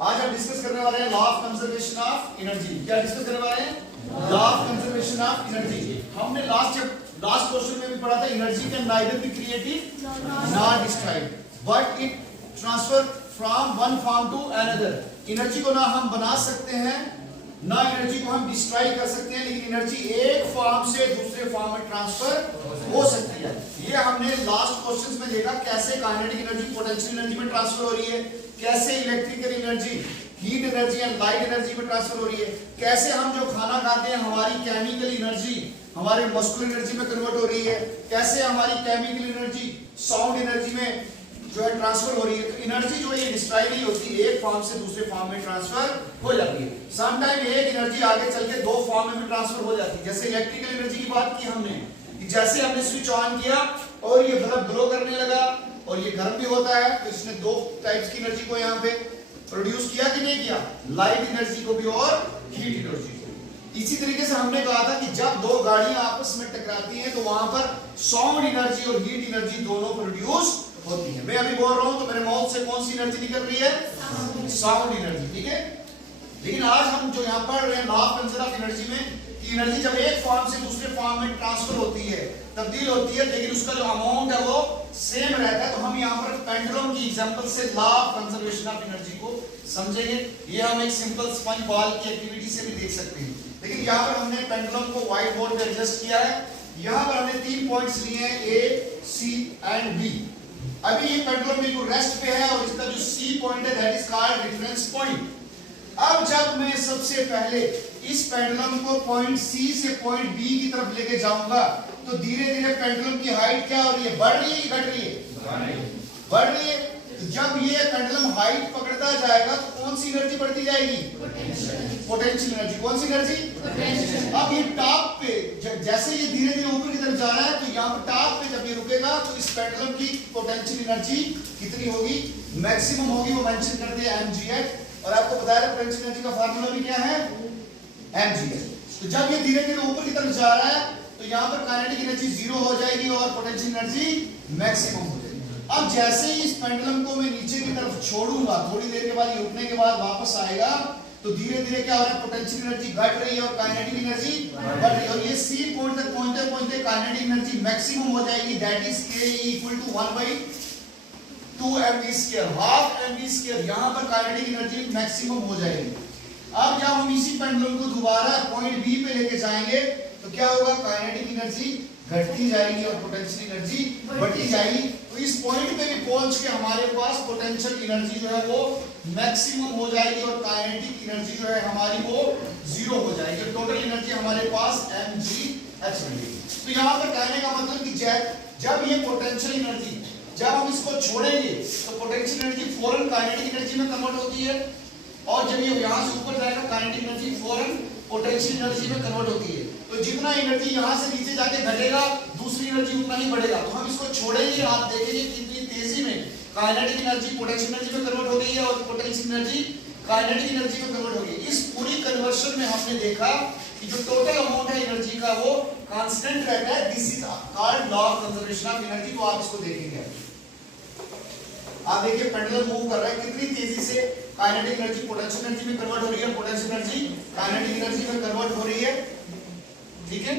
आज हम डिस्कस करने वाले हैं law of conservation of energy. क्या डिस्कस करने वाले हैं? Law of conservation of energy. हमने लास्ट क्वेश्चन में भी पढ़ा था energy can neither be created nor destroyed but it transfer from one form to another. Energy को ना हम बना सकते हैं ना एनर्जी को हम डिस्ट्रॉय कर सकते हैं, लेकिन एनर्जी एक फॉर्म से दूसरे फॉर्म में ट्रांसफर हो सकती है। ये हमने लास्ट क्वेश्चंस में देखा कैसे काइनेटिक एनर्जी पोटेंशियल एनर्जी में ट्रांसफर हो रही है, कैसे electrical energy heat energy and light energy में ट्रांसफर हो रही है, कैसे हम जो खाना खाते हैं हमारी केमिकल एनर्जी हमारे मस्कुलर एनर्जी में कन्वर्ट हो रही है, कैसे हमारी केमिकल एनर्जी साउंड एनर्जी में जो है ट्रांसफर हो रही है। तो एनर्जी जो है डिस्ट्रॉय नहीं होती, एक फॉर्म से दूसरे फॉर्म में ट्रांसफर हो जाती है। सम टाइम एक एनर्जी आगे चल के दो फॉर्म में भी ट्रांसफर हो जाती है। जैसे इलेक्ट्रिकल एनर्जी की बात की हमने कि जैसे हमने स्विच ऑन किया और ये बल्ब ग्लो करने लगा और ये गर्म भी होता है, तो इसने दो टाइप्स की एनर्जी को यहाँ पे प्रोड्यूस किया कि नहीं किया, लाइट एनर्जी को भी और हीट एनर्जी को। इसी तरीके से हमने कहा था कि जब दो गाड़ियां आपस में टकराती हैं तो वहां पर साउंड एनर्जी और हीट एनर्जी दोनों प्रोड्यूस होती है। मैं अभी बोल रहा हूं तो मेरे माउथ से कौन सी एनर्जी निकल रही है? साउंड एनर्जी, ठीक है। लेकिन आज हम जो यहाँ पढ़ रहे हैं law of conservation of energy में कि एनर्जी जब एक फॉर्म से दूसरे फॉर्म में ट्रांसफर होती है, तब्दील होती है, लेकिन उसका जो अमाउंट है वो सेम रहता है। तो हम यहाँ पर पेंडुलम की एग्जांपल से law of conservation of energy को समझेंगे। ये हम एक सिंपल स्पंज बॉल की एक्टिविटी से भी देख सकते हैं, लेकिन यहाँ पर हमने पेंडुलम को व्हाइट बोर्ड पे एडजस्ट किया है। यहाँ पर हमने 3 पॉइंट्स लिए हैं, ए, सी एंड बी। अभी ये पेंडुलम बिल्कुल रेस्ट पे है और इसका जो सी पॉइंट है that is called reference point. अब जब मैं सबसे पहले इस पेंडुलम को पॉइंट सी से पॉइंट बी की तरफ लेके जाऊंगा तो धीरे धीरे पेंडुलम की हाइट क्या हो रही है, बढ़ रही है घट रही है? बढ़ रही है। तो जब ये पेंडुलम हाइट पकड़ता जाएगा तो कौन सी एनर्जी बढ़ती जाएगी? Potential energy. कौन सी एनर्जी? अब ये टॉप पे जैसे ये धीरे धीरे ऊपर की तरफ जा रहा है तो यहाँ पर टॉप पे जब ये रुकेगा तो इस पेंडुलम की पोटेंशियल एनर्जी कितनी होगी? मैक्सिमम होगी। वो मेंशन करते हैं mgh, और आपको बताया था पोटेंशियल एनर्जी का फार्मूला भी क्या है? mgh। तो जब ये धीरे धीरे ऊपर की तरफ जा रहा है तो यहाँ पर काइनेटिक एनर्जी 0 हो जाएगी और पोटेंशियल एनर्जी मैक्सिमम हो जाएगी। अब जैसे ही इस पेंडुलम को मैं नीचे की तरफ छोड़ूंगा, थोड़ी देर के बाद ये उठने के बाद वापस आएगा तो धीरे धीरे क्या हो रहा है, पोटेंशियल एनर्जी घट रही है और काइनेटिक एनर्जी बढ़ रही है। और ये सी पॉइंट तक पहुंचते पहुंचते काइनेटिक एनर्जी मैक्सिमम हो जाएगी, that is k = 1/2 mv², half mv²। यहाँ पर काइनेटिक एनर्जी मैक्सिमम हो जाएगी। अब जब हम इसी पेंडुलम को दोबारा पॉइंट बी पे लेके जाएंगे तो क्या होगा, काइनेटिक एनर्जी घटती जाएगी और पोटेंशियल एनर्जी बढ़ती जाएगी। तो इस पॉइंट पे भी पहुंच के हमारे पास पोटेंशियल एनर्जी जो है वो मैक्सिमम हो जाएगी और काइनेटिक एनर्जी जो है हमारी वो 0 हो जाएगी। टोटल एनर्जी हमारे पास mgh मिलेगी। तो यहाँ पर कहने का मतलब कि जब ये पोटेंशियल एनर्जी जब हम इसको छोड़ेंगे तो पोटेंशियल एनर्जी फौरन काइनेटिक एनर्जी में कन्वर्ट होती है, और जब ये यहाँ से ऊपर जाएगा काइनेटिक एनर्जी फौरन पोटेंशियल एनर्जी में कन्वर्ट होती है। तो जितना एनर्जी यहाँ से नीचे जाके घटेगा दूसरी एनर्जी उतना ही बढ़ेगा। तो हम इसको छोड़ेंगे, आप देखेंगे कितनी तेजी में काइनेटिक एनर्जी पोटेंशियल एनर्जी में कन्वर्ट हो गई है और पोटेंशियल एनर्जी काइनेटिक एनर्जी में कन्वर्ट हो गई। इस पूरी कन्वर्शन में हमने देखा कि जो टोटल अमाउंट है एनर्जी का वो कांस्टेंट रहता है। This is called law of conservation of energy. तो आप इसको देखेंगे, आप देखिए पेंडुलम मूव कर रहा है कितनी तेजी से, काइनेटिक एनर्जी पोटेंशियल एनर्जी में कन्वर्ट हो रही है, पोटेंशियल एनर्जी काइनेटिक एनर्जी में कन्वर्ट हो रही है, ठीक है।